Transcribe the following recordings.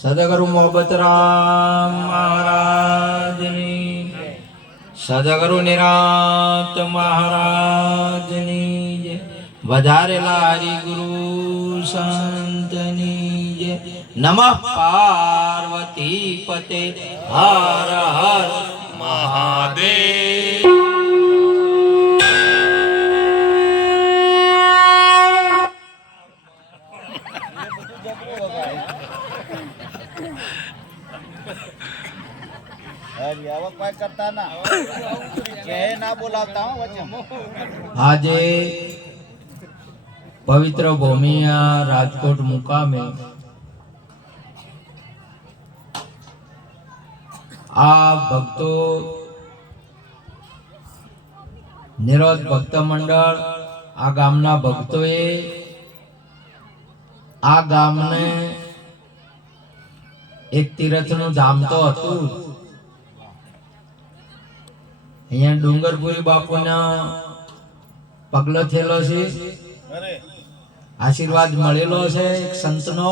સદગુરુ મોહબ્બત રામ મહારાજની, સદગુરુ નિરાંત મહારાજની, વધારેલા હરિગુરુ સંતની જય. નમઃ પાર્વતી પતે હર હર મહાદેવ. આજે પવિત્ર ભૂમિ રાજકોટ મુકામે આ ભક્તો નિરોધ ભક્ત મંડળ આ ગામના ભક્તોએ આ ગામને એક તીર્થનું ધામ તો હતું. અહીંયા ડુંગરપુરી બાપુના પગલો થયેલો છે, આશીર્વાદ મળેલો છે એક સંતનો,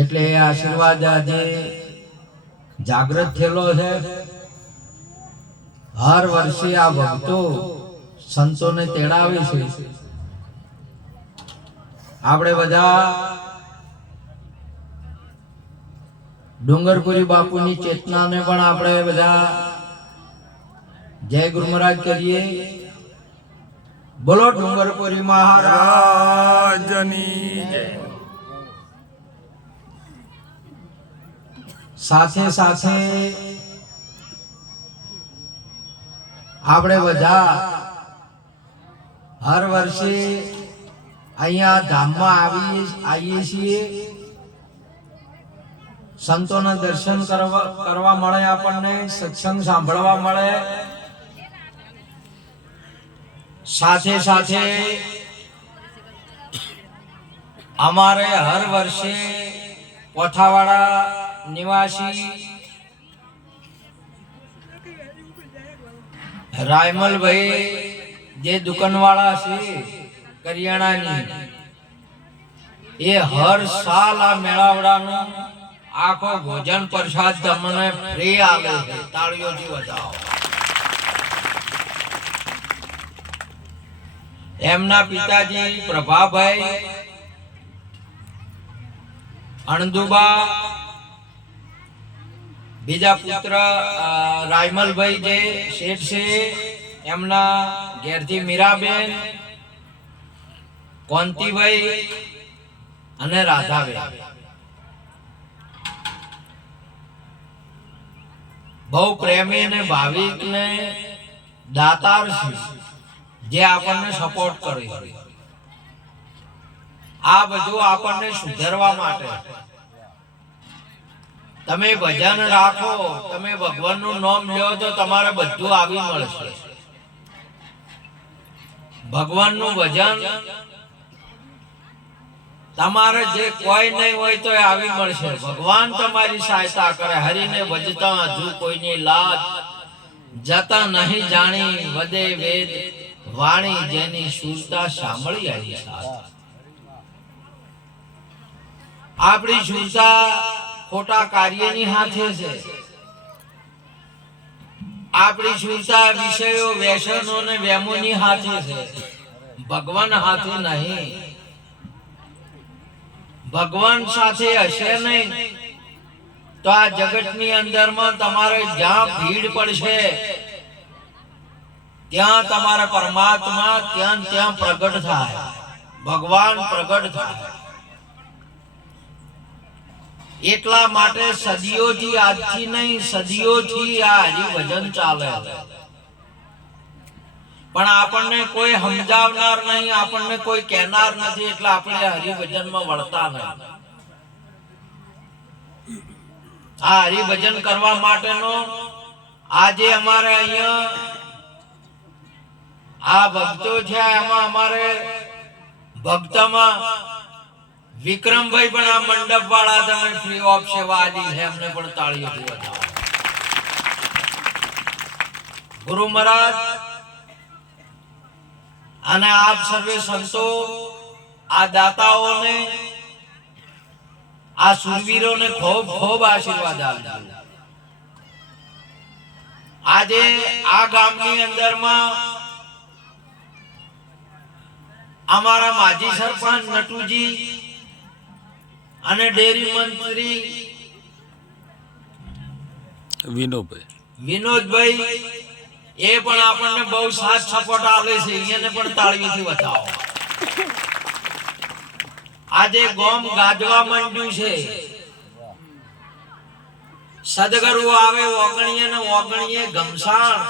એટલે એ આશીર્વાદ આજે જાગૃત થયેલો છે. હર વર્ષે આ ભક્તો સંતોને તેડાવે છે. આપણે બધા ડુંગરપુરી બાપુની ચેતનાને પણ આપણે બધા જય ગુરુ મહારાજ કરીએ. બોલો ડુંગરપુરી મહારાજની જય. સાથે સાથે આપણે બધા હર વર્ષે અહીંયા ધામમાં આવીએ છીએ. સંતોના દર્શન કરવા મળે, આપણને સત્સંગ સાંભળવા મળે. સાથે સાથે અમારે હર વર્ષે પોથાવાડા નિવાસી રાયમલભાઈ જે દુકાનવાળા છે કરિયાણાની, એ હર સાલ આ મેળાવડાનું આખો ભોજન પ્રસાદ તમને ફ્રી આવે છે. તાળીઓથી વધાવો. એમના પિતાજી પ્રભાભાઈ અણદુબા, બીજા પુત્ર રાયમલભાઈ જે શેઠ છે, એમના ઘેરથી મીરાબેન, કોંતીભાઈ અને રાધાબેન બહુ પ્રેમી અને ભાવિક ને દાતાર છે, જે આપણને સપોર્ટ કરે. આ બધું આપણને સુધારવા માટે. તમે ભજન રાખો, તમે ભગવાનનું નામ લ્યો તો તમારે બધું આવી મળશે. ભગવાનનું ભજન તમારે જે કોઈ નહીં હોય તો આવી મળશે. ભગવાન તમારી સહાયતા કરે. હરિને ભજતા હજુ કોઈની લાજ, જતા નહીં જાણી વદે વેદ વાણી, જેની સુરતા સાંભળી આવી સાથ. આપણી સુરતા ખોટા કાર્યની હાથે છે. આપણી સુરતા વિષયો, વ્યસનો ને વેમોની હાથે છે, ભગવાન હાથે નહીં. ભગવાન સાથે હશે નહીં તો આ જગતની અંદરમાં તમારે જ્યાં ભીડ પડશે ત્યાં તમારા પરમાત્મા ત્યાં પ્રગટ થાય, ભગવાન પ્રગટ થાય. એટલા માટે સદીઓથી, આજથી નહીં સદીઓથી આ હરિભજન ચાલે. પણ આપણને કોઈ સમજાવનાર નહીં, આપણને કોઈ કહેનાર નથી, એટલે આપણે હરિભજનમાં વળતા નહીં. આ હરિભજન કરવા માટેનો આજે અમારે અહીંયા આ ભક્તો છે. એમાં અમારે ભક્તમાં વિક્રમભાઈ પણ આ મંડપ વાળા તમે ફ્રી ઓફ સેવા આલી છે, એમને પણ તાળીઓથી વધાવો. ગુરુ મહારાજ અને આપ સર્વે સંતો આ દાતાઓને આ સુરવીરોને ખૂબ ખૂબ આશીર્વાદ આપજો. આજે આ ગામની અંદરમાં અમારા માજી સરપંચ નટુજી અને ડેરી મંત્રી વિનોદભાઈ એ પણ આપણને બહુ સાથ સપોર્ટ આપે છે. એને પણ તાળીઓથી બતાવો. આજે ગોમ ગાજવા માંડ્યું છે. સદગુરુ આવે ઓગણીએ ને ઓગણીએ ઘમસાણ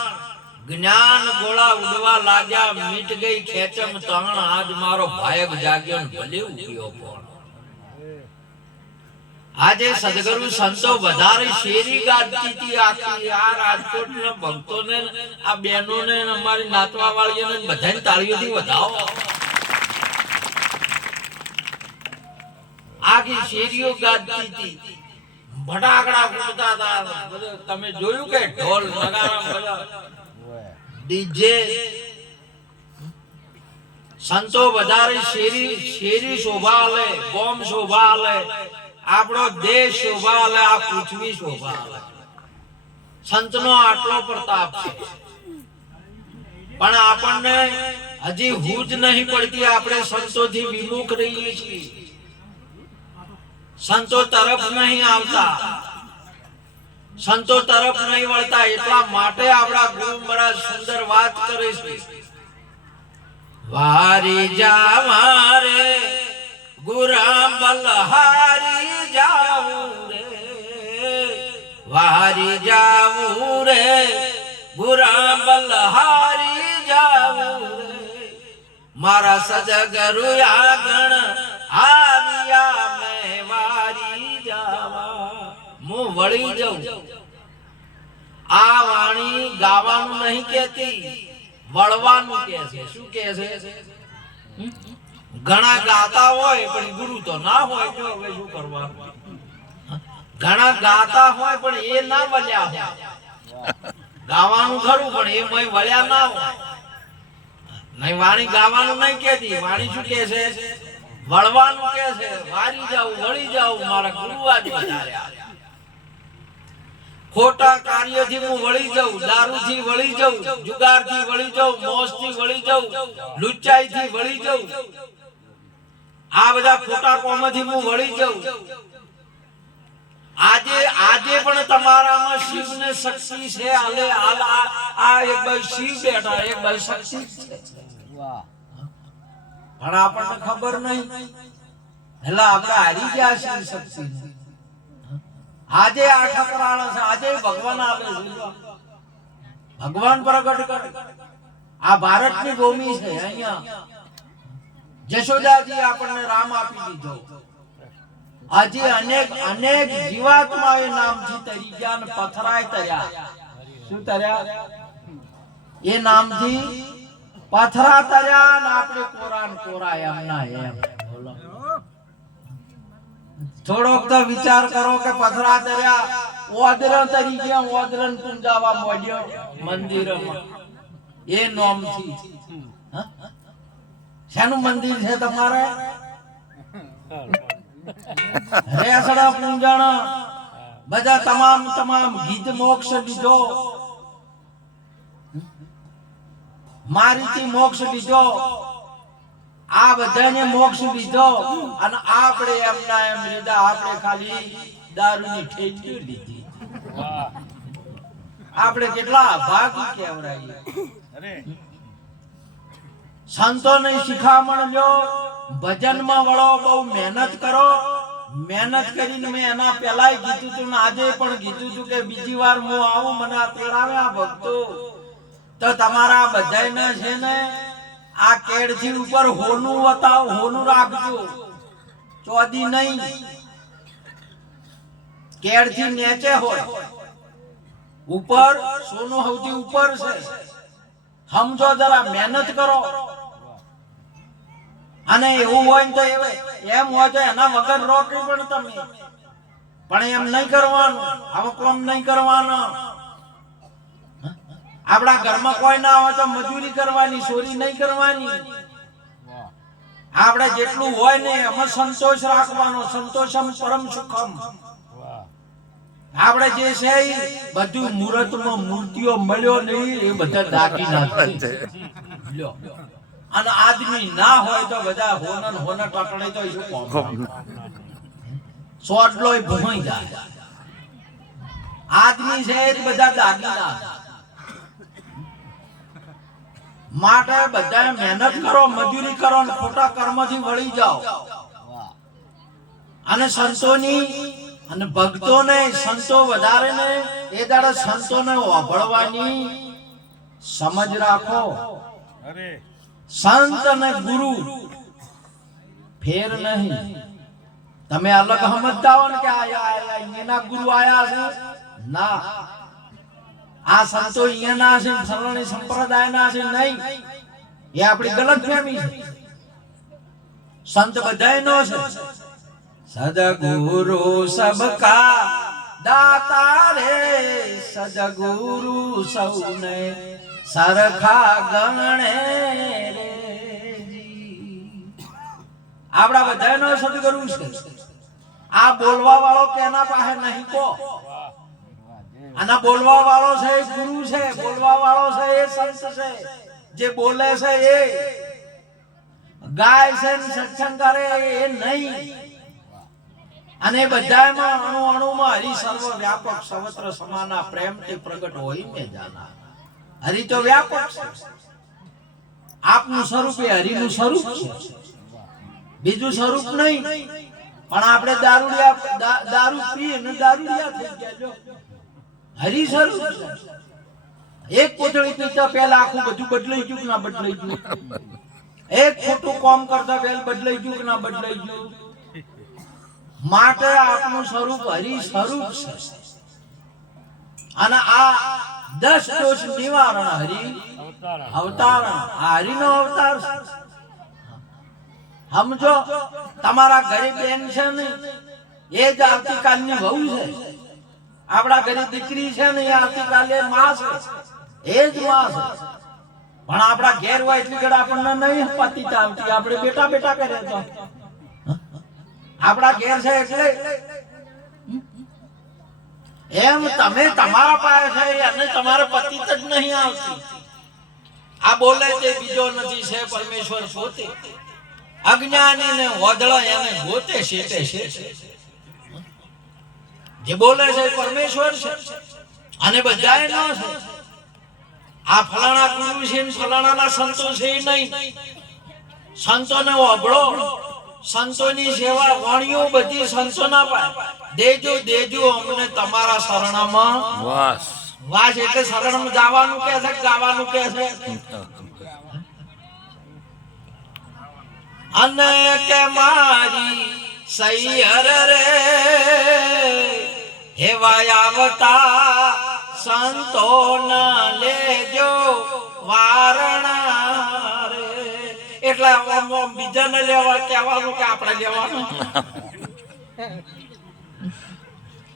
જ્ઞાન ગોળા ઉડવા લાગ્યા. મીટ ગઈ ખેચમ તણ. આજ મારો ભાયક જાગ્યો ને ભલે ઉઠ્યો પણ. આજે સદગુરુ સંતો વધારે શેરી ગાતી હતી. આખી આ રાજકોટના ભક્તોને આ બહેનોને અમારી નાતવા વાળીઓને બધાને તાળીઓથી વધાવો. આખી શેરીઓ ગાતી હતી. ફટાકડા ફૂટતા હતા. તમે જોયું કે ઢોલ નગારા ડીજે. સંતો વધારે શેરી શોભા લે, ગોમ શોભા લે, આપણો દેશ શોભા લે, આ પૃથ્વી શોભા લે. સંતનો આટલો પ્રતાપ છે. પણ આપણને હજી હૂજ નહીં પડતી. આપણે સંતોથી વિમુખ રહીએ છીએ. સંતો તરફ નહીં આવતા, સંતો તરફ નહીં વળતા. એટલા માટે આપણા ગુરુ મહારાજ સુંદર વાત કરે છે. વારી જાવા રે ગુરા બલહારી જાવું રે, વારી જાવું રે ગુરા બલહારી જાવું રે. મારા સદગુરુ આગણ આવ્યા મેં વારી જાવા. હું વળી જાઉં. આ વાણી ગાવાનું નહીં કહેતી, વળવાનું કહે છે. શું કહે છે? ઘણા ગાતા હોય પણ ગુરુ તો ના હોય. તો હવે શું કરવાનું? ઘણા ગાતા હોય પણ એ ના વળ્યા હોય. ગાવાનું ખરું પણ એ મય વળ્યા ના હોય. નહીં, વાણી ગાવાનું નહીં કહેતી. વાણી શું કહે છે? વળવાનું કહે છે. વારી જાઉં, વળી જાઉં. મારા ગુરુ આજ વધાર્યા. ખોટા કાર્યથી હું વળી જાઉં, દારૂથી વળી જાઉં, જુગારથી વળી જાઉં, મોજથી વળી જાઉં, લુચ્ચાઈથી વળી જાઉં. આ બધા ખોટા કામોથી હું વળી જાઉં. આજે પણ તમારામાં શિવને શક્તિ છે. હાલે હાલ આ એક બાજુ શિવ બેઠા, એક બાજુ શક્તિ છે. પણ આપણને ખબર નહીં. એટલે આપણે હારી ગયા શિવ શક્તિ. આજે આ ઠકરાણ છે. આજે ભગવાન આવે છે. ભગવાન પ્રગટ કરે. આ ભારતની ભૂમિ છે. અહીંયા જશોદાજી આપણને રામ આપી દીધો. આજે અનેક જીવાત્મા એ નામથી તરી ગયા અને પથરાય તર્યા. શું તર્યા? એ નામથી પથરા તર્યા અને આપણે કોરાન કોરા એમના એમ. બોલો, થોડોક તો વિચાર કરો કે પથરા તર્યા. ઓદરણ તરી ગયા. ઓદરણ પૂંજાવા મોડ્યો મંદિરમાં એ નામથી. શેનું મંદિર છે તમારે? રેસડા પૂંજણ બધા તમામ ગીત મોક્ષ લીધો. મારીથી મોક્ષ લીધો. આ બધાને મોક્ષ લીધો અને આપણે એમના એમ લીધા. આપણે ખાલી દારૂની ઠેકીઓ લીધી. આપણે કેટલા ભાગી કહેવરાઈએ. સંતોને શિખામણ લ્યો, ભજનમાં વળો, બહુ મહેનત કરો. મહેનત કરીને મેં એના પહેલાય કીધું હતું ને આજે પણ કીધું હતું કે બીજી વાર હું આવું, મને આ તેડાવે આ ભક્તો, તો તમારા બધાને છે ને આ કેડથી ઉપર હોનું બતાવ, હોનું રાખજો. ચોદી નહીં, કેડથી નીચે હોય, ઉપર સોનું સૌથી ઉપર છે. સમજો, જરા મહેનત કરો. અને એવું હોય ને તો એમ હોય તો એના વગર રોકી પણ તમે. પણ એમ નહીં કરવાનું. આવો કામ નહીં કરવાનો. આપણા ઘરમાં કોઈ ના હોય તો મજૂરી કરવાની, ચોરી નહીં કરવાની. આપણે જેટલું હોય ને એમાં સંતોષ રાખવાનો. સંતોષમ પરમ સુખમ. આપણે જે છે એ બધું મુહૂર્તમાં મૂર્તિઓ મળ્યો નહીં એ બધા દાગીના છે. અને આદમી ના હોય તો બધા હોના ટકડે તો શું કોમ સોટલો ભૂમાઈ જાય. આદમી છે એ બધા દાગીના માટે બધા મહેનત કરો, મજૂરી કરો ને ખોટા કર્મથી વળી જાઓ. અને સંતોની અને ભક્તોને સંતો વધારે ને એ દાડે સંતોને વાપરવાની સમજ રાખો. સંત અને ગુરુ ફેર નહીં. તમે અલગ સમજતા હો ને કે અહીંયાના ગુરુ આયા છે ના, આ સંતો અહીંયાના છે ફલાણી સંપ્રદાયના છે નહીં, એ આપણી ગલત ફહેમી છે. સંત બધાયનો છે. સદગુરુ સબકા દાતા રે, સદગુરુ સૌને સરખા ગણે રે. આપડા બધાનો સદગુરુ છે. આ બોલવા વાળો કેના પાસે નહીં કો. આના બોલવા વાળો છે એ ગુરુ છે, બોલવા વાળો છે એ સંત છે. જે બોલે છે એ ગાય છે સત્સંગ કરે એ નહીં. અને બધામાં અણુ અણુમાં હરિ સર્વ વ્યાપક સર્વત્ર સમાના પ્રેમથી પ્રગટ હોય મે જાના. હરિ તો વ્યાપક છે. આપનું સ્વરૂપ એ હરિનું સ્વરૂપ છે, બીજું સ્વરૂપ નહીં. પણ આપણે દારૂ પી અને દારૂડિયા થઈ ગયા. જો હરિ સ્વરૂપ છે. એક કોથળી પીતા પહેલા આખું બધું બદલાઈ ગયું ના બદલાઈ ગયું. એક ખોટું કામ કરતા પહેલા બદલાઈ ગયું કે ના બદલાઈ ગયું. માટે આપનું સ્વરૂપ હરિ સ્વરૂપ છે. અને આ 10 દોષ નિવારણ હરિ અવતારણ. આ હરિનો અવતાર છે. સમજો, તમારા ઘરે બેન છે ને એ જ આવતીકાલની વહુ છે. આપણા ઘરે દીકરી છે ને એ આવતીકાલે માં છે, એ જ માં છે. પણ આપણા ઘેર હોય એટલી ઘડી આપણને નહીં પતિતા આવતી, આપણે બેટા બેટા કરે તો. આપણા ઘેર છે એટલે એમ તમે તમારા પાસે છે અને તમારે પતિત જ નહીં આવતી. આ બોલે તે બીજો નથી, છે પરમેશ્વર પોતે. અજ્ઞાની ને વદળા એને ગોતે શેતે છે. જે બોલે છે પરમેશ્વર છે અને બધાય નો છે. આ ફલાણા ગુરુ છે ને ફલાણાના સંતો છે નહીં. સંતોને ઓગળો, સંતોની સેવા વાણીઓ બધી સંતોના પાય. દેજો દેજો અમને તમારા શરણમાં વાસ. વાસ એટલે શરણમાં જવાનું કે છે, ગાવાનું કે છે. અને કે મારી સૈયર રે હેવાય આવતા સંતો ના લેજો વારણા રે. એટલે બીજાને લેવા કહેવાનું કે આપણે લેવાનું.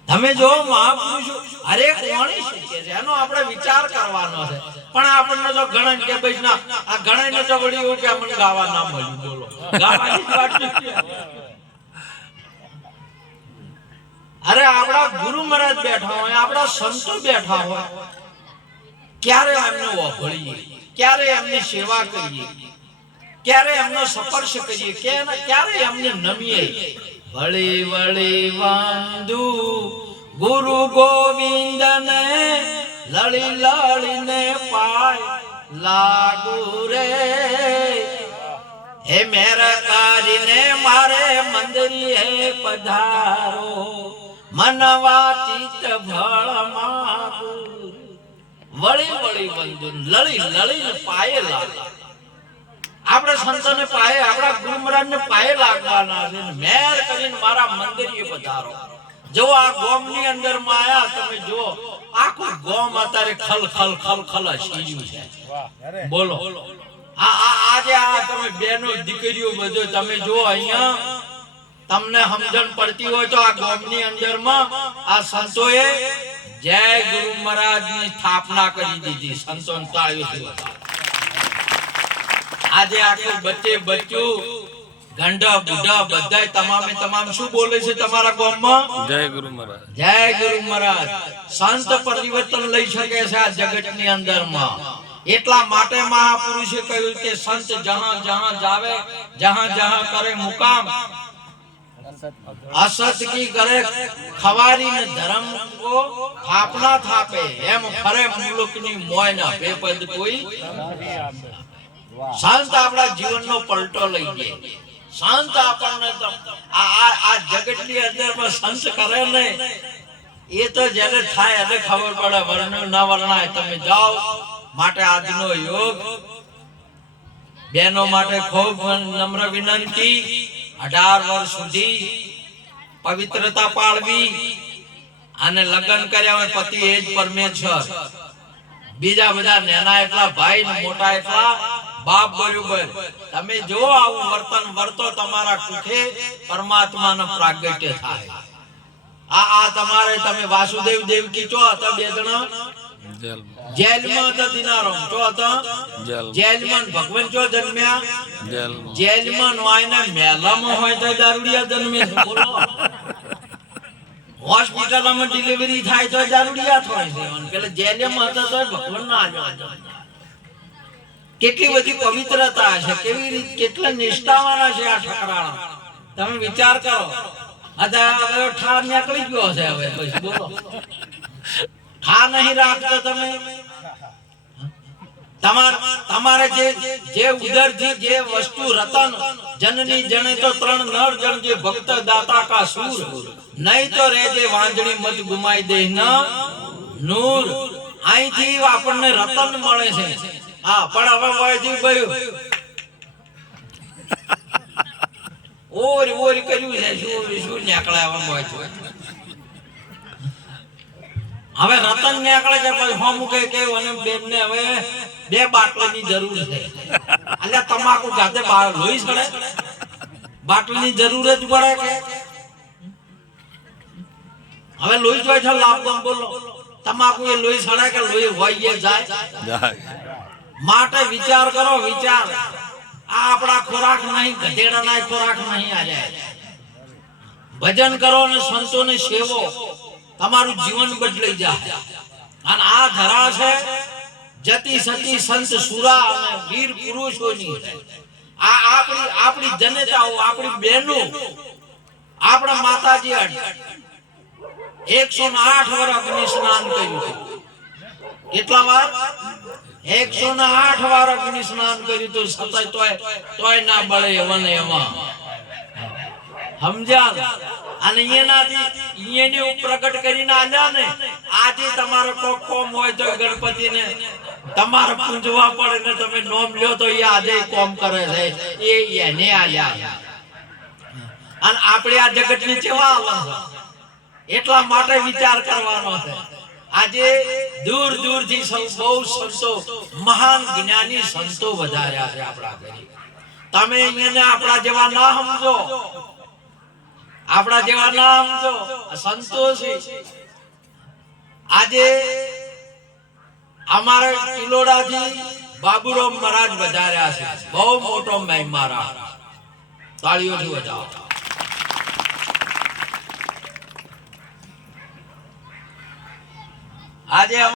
તમે જો મહાપુરુષો અરે કોણી શીખે છે એનો આપણે વિચાર કરવાનો છે. પણ આપણને તો ગણન કે ભાઈ ના આ ગણન તો વળી કે અમને ગાવા ના મળ્યું. બોલો ગાવાની વાત નથી. અરે આપણા ગુરુ મહારાજ બેઠા હોય, આપણા સંતો બેઠા હોય, ક્યારે એમને ઓગળીએ, ક્યારે એમની સેવા કરીએ, ક્યારે એમનો સ્પર્શ કરીએ, ક્યારે એમને નમીએ. વળી વળી વાંદુ ગુરુ ગોવિંદ ને લળી લળીને પાય લાગુ રે. હે મેર કરીને મારે મંદિરે પધારો, મનવા ચિત્ત ભળ મારું. વળી વળી વંદુ લળી લળીને પાયે લાગે. આપણે સંતોને પાયે, આપણા ગુરુ મહારાજને પાયે લાગવાના છે. મેર કરીને મારા મંદિરે પધારો. જો આ ગોમની અંદર માં આયા તમે જો આખું ગોમ અત્યારે ખલ ખલ ખલ ખલ હસીયું છે. બોલો આજે આ તમે બેનો દીકરીઓ બધો તમે જો અહીંયા તમને સમજણ પડતી હોય તો આ ગોમની અંદર માં આ સંતોએ જય ગુરુ મહારાજ ની સ્થાપના કરી દીધી. સંતોને તાળીઓ. આજે આખું બચ્ચે બચ્ચું ગંડા બુઢા બધાય તમામે તમામ શું બોલે છે તમારા ગામમાં? જય ગુરુ મહારાજ. જય ગુરુ મહારાજ. સંત પરિવર્તન લઈ શકે છે આ જગતની અંદરમાં. એટલા માટે મહાપુરુષે કહ્યું કે સંત જહાં જહાં જાવે જહાં જહાં કરે મુકામ, असत की करे खवारी ने धर्म को थापना थापे एम फरे मुलुक ની મોય ના બેપદ કોઈ. શાંત આપણા જીવનનો પલટો લઈ જાય. શાંત આપણને આ જગતની અંદરમાં સંત કરે ને એ તો જેને થાય એને ખબર પડે, વર્ણ ના વર્ણાય. તમે જાઓ માટે આજનો યોગ બેનો માટે ખૂબ નમ્ર વિનંતી, 18 વર્ષ સુધી પવિત્રતા પાળવી અને લગ્ન કર્યા હોય પતિ એ જ પરમેશ્વર. બીજા બધા નાના એટલા ભાઈ ને મોટા એટલા બાપ બરોબર. તમે જો આવું વર્તન વર્તો તમારા કુખે પરમાત્માનો પ્રાગટ્ય થાય. આ તમારે તમે વાસુદેવ દેવકી ચો હતા બે જણા જેલમાં હતા, દિનારામ ચો હતા જેલમાં. ભગવાન ચો જન્મ્યા જેલમાં. આઈને મેલામાં હોય તો દારૂડિયા જન્મે છે. બોલો, હોસ્પિટલમાં ડિલિવરી થાય તો દારૂડિયા થાય છે. પેલા જેલમાં હતા તો ભગવાન ના આવ્યા. કેટલી બધી પવિત્રતા છે, કેવી રીતે કેટલા નિષ્ઠાવાના છે આ ઠકરાણા. તમે વિચાર કરો. હવે ઠાર નીકળી ગયો છે. હવે પછી બોલો, ઠાર નહીં રાખતો તમે. તમારે જે ઉદરથી જે વસ્તુ રતન જનની જણે તો 3 નર જણ જે ભક્ત દાતા કા સૂર, નહીં તો રેજે વાંજણી મત ગુમાઈ દે ના નૂર. અહીંથી આપણને રતન મળે છે. હા, પણ હવે વળજી ગયું ઓરી કર્યું છે. શું નીકળ્યા હવે રતન નીકળે છે. પછી હોમ કે અને બેન ને હવે 2 બાટલાની જરૂર છે. એટલે તમાકુ જાતે લોહી સડે, બાટલાની જરૂર જ પડે કે હવે લોહી જોઈ છે લાભ. બોલો, તમાકુ એ લોહી સડે કે લોહી હોય જાય? માટે વિચાર કરો, વિચાર. આ આપણા ખોરાક નહીં, ગધેડાના ખોરાક નહીં. આ જાય ભજન કરો અને સંતોને સેવો, તમારું જીવન બદલાઈ જાય. અને આ ધરા છે જતી સતી સંત સુરા અને વીર પુરુષોની. આ આપણી જનતાઓ, આપણી બહેનો, આપણા માતાજી 108 વાર અગ્નિ સ્નાન કર્યું. કેટલા વાર? 108 વાર અગ્નિ સ્નાન કર્યું તો છતાંય તોય ના બળે એવાને એમાં. સમજ્યા? અને એની પ્રગટ કરીને આલ્યા ને. આજે તમારો કોક કોમ હોય તો ગણપતિને તમારે પૂજવા પડે ને તમે નોમ લ્યો તો એ આજે કોમ કરે છે. એને આલ્યા. અને આપણે આ જગતની સેવા આવે એટલા માટે વિચાર કરવાનો છે. આજે દૂર દૂરથી બહુ સંતો, મહાન જ્ઞાની સંતો વધાર્યા છે આપણા ઘરે. તમે એને આપણા જેવા ના સમજો, આપણા જેવા ના સમજો. સંતોષી આજે અમારે કિલોડાથી બાબુરામ મહારાજ વધાર્યા છે. બહુ મોટો મહિમા. તાળીઓથી વધાવો. આજે